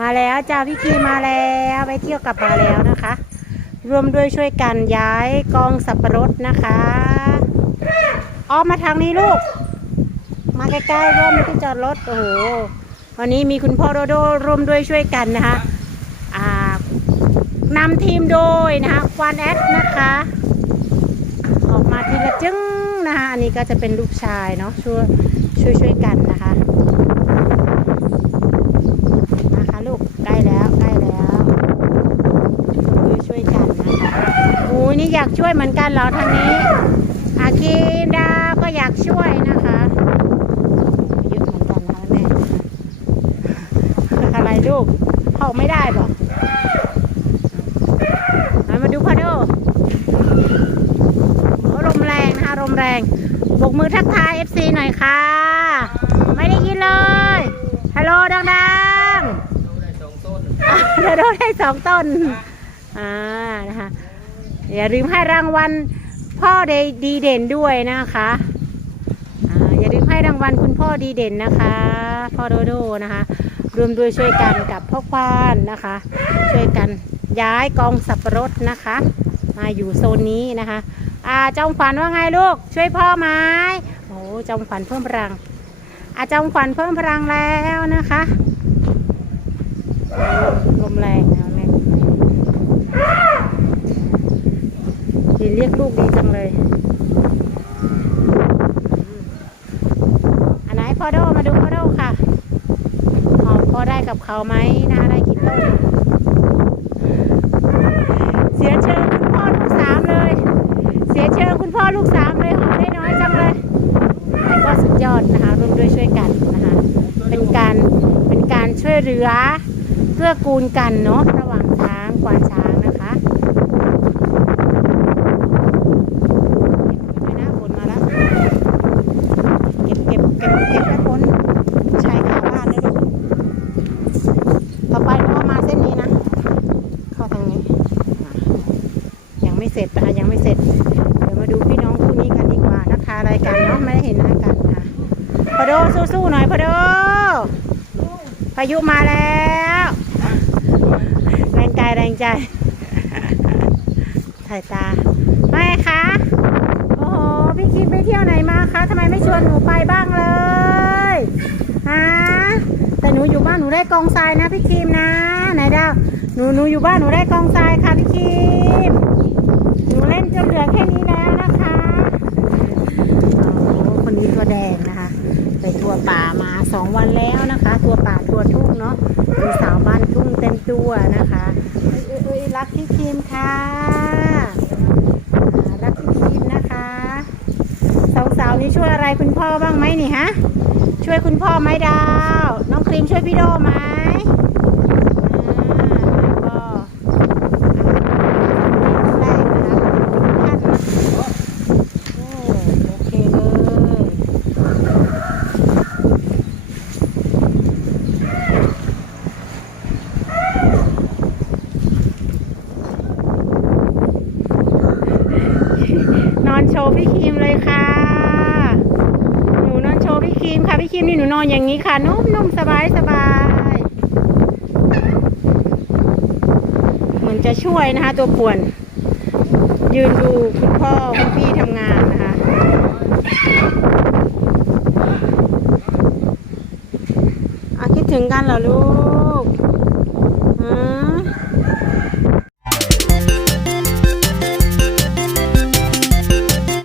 มาแล้วจ้าพี่คีมาแล้วไปเที่ยวกลับมาแล้วนะคะร่วมด้วยช่วยกันย้ายกองสับปะรดนะคะอ้อกมาทางนี้ลูก มาใกล้ๆร่วมที่จอดรถโอ้โหวันนี้มีคุณพ่อโดโดร่วมด้วยช่วยกันนะคะอ่านำทีมโดยนะคะควานแอดนะคะออกมาทีละจึ้งนะคะอันนี้ก็จะเป็นลูกชายเนาะช่วยช่วยช่วยกันนะคะลูกใกล้แล้วใกล้แล้วช่วยช่วยกันนะคะโอ้ยนี่อยากช่วยเหมือนกันเหรอทางนี้อาคีมดาก็อยากช่วยนะคะเยอะเหมือนกันนะคะแม่อะไรลูกเข้าไม่ได้บอกมาดูพ่อดูโอ้ลมแรงนะคะลมแรงบกมือทักทาย FC หน่อยค่ะ ไม่ได้ยินเลยฮัลโหลดังๆเดี๋ยวโดนได้สองต้น อ่านะคะ อย่าลืมให้รางวัลพ่อดีเด่นด้วยนะคะอย่าลืมให้รางวัลคุณพ่อดีเด่นนะคะ พ่อโดโดนะคะรวมด้วยช่วยกันกับพ่อควานนะคะ ช่วยกันย้ายกองสับปะรดนะคะ มาอยู่โซนนี้นะคะอ่าจอมขวัญว่าไงลูก ช่วยพ่อไหมโอ้จอมขวัญเพิ่มพลังอาจอมขวัญเพิ่มพลังแล้วนะคะลมแรงนะแม่ดี เรียกลูกดีจังเลย อันไหนพ่อโดมาดูพ่อโดค่ะหอมพ่อได้กับเขาไหมนะได้กี่ต้นเสียเชิงคุณพ่อลูกสามเลย เสียเชิงคุณพ่อลูกสามเลยหอมได้น้อยจังเลยแต่ก็สุดยอดนะคะร่วมด้วยช่วยกันนะคะ เป็นการเป็นการช่วยเหลือเพื่อกูลกันเนาะระหว่างช้างกวานช้างนะคะเก็บไว้นะฝนมาแล้วเก็บเก็บเก็บเก็บไว้พ้นชายคาบ้านเลยลูกต่อไปพ่อมาเส้นนี้นะ เข้าทางนี้ ยังไม่ เสร็จนะคะยังไม่เสร็จ เดี๋ยวมาดูพี่น้องคู่นี้กันดีกว่าทักทายอะไรเนาะไม่ได้เห็นหน้ากันค่ะพอโดสู้ๆหน่อยพอโดพายุมาแล้วแรงกายแรงใจถ่ายตาไม่คะโอ้โหพี่คิดไปเที่ยวไหนมาคะทำไมไม่ชวนหนูไปบ้างเลยฮะแต่หนูอยู่บ้านหนูได้กองทรายนะพี่คิมนะไหนดาวหนูหนูอยู่บ้านหนูได้กองทรายค่ะพี่คิม หนูเล่นจนเหลือแค่นี้แล้วนะคะโอ้คนนี้ตัวแดงนะคะ ไปทัวร์ป่ามาสองวันแล้วนะคะตัวป่าทัวร์ทุ่งเนาะมีสาวบ้านทุ่งเต็มตัวนะคะเอ้ยรักพี่คิมค่ะรักพี่คิมนะคะสาวๆนี่ช่วยอะไรคุณพ่อบ้างไหมนี่ฮะช่วยคุณพ่อไหมดาว น้องครีมช่วยพี่โดไหมอ่าแล้วก็ แรกนะคะท่านนะโอ้โอเคเลยนอนโช ว์พี่ครีมเลยค่ะ หนูนอนโชว์พี่ครีมค่ะ พี่ครีมนี่หนูนอนอย่างนี้ค่ะ นุ่มๆสบายสบาย เหมือนจะช่วยนะคะ ตัวป่วน ยืนดูคุณพ่อคุณพี่ทำงานนะคะอาคิดถึงกันเหรอลูก